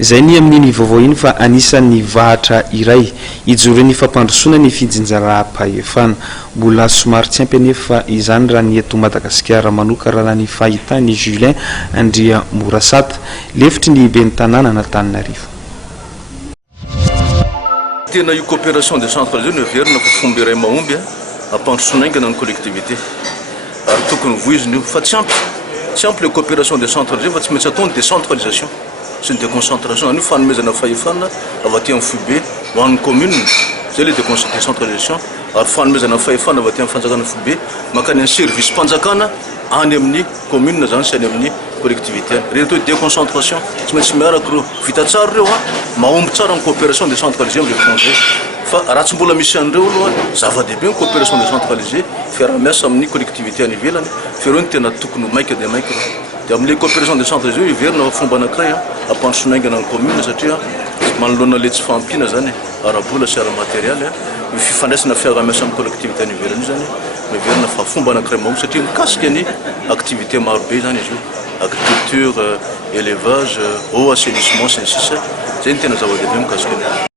zay ny amin'ny vaovao iny fa anisan'ny vahatra iray ijoreny fampandrosoana ny fijinjara-pahefana mbola somary tsy ampy anefa izany raha ny eto Madagasikara manoka raha ny fahitany Julien Andria Morasata lefitry ny ben'ny tanàna Antananarivo. Tena io coopération décentralisée no verina fa fomba iray mahomby ampandrosoana aingana ny collectivité ary tokony voiziny io fa tsy ampy le coopération décentralisée fa tsy maintsy atao ny décentralisation sy ny déconcentration anio fanomezana fahefana avy aty amin'ny FUB ho an'ny commune zay le décentralisation ary fanomezana fahefana avy aty amin'ny fanjakana FUB makany ny service mpanjakana any amin'ny commune zany sy any amin'ny collectivité reny atao déconcentration tsy maintsy miaraka reo vita tsara reo mahomby tsara ny coopération décentralisée amin'ny étranger fa raha tsy mbola misy an'ireo aloha zava-dehibe ny coopération décentralisée fiara-miasa amin'ny collectivité any ivelany fa reo ny tena tokony maika dia maika dia amin'ilay coopération décentralisée iverina fomba anankiray ampandrosoana aingana ny commune satria manoloana le tsy fampina zany ara-bola sy ara-matériel fifandraisana fiara-miasa amin'ny collectivité any ivelany io zany miverina fa fomba anankiray mahomby satria mikasika ny activité marobe zany izy io agriculture, élevage, eau, assainissement, sy ny sisa zay ny tena zava-dehibe mikasika ny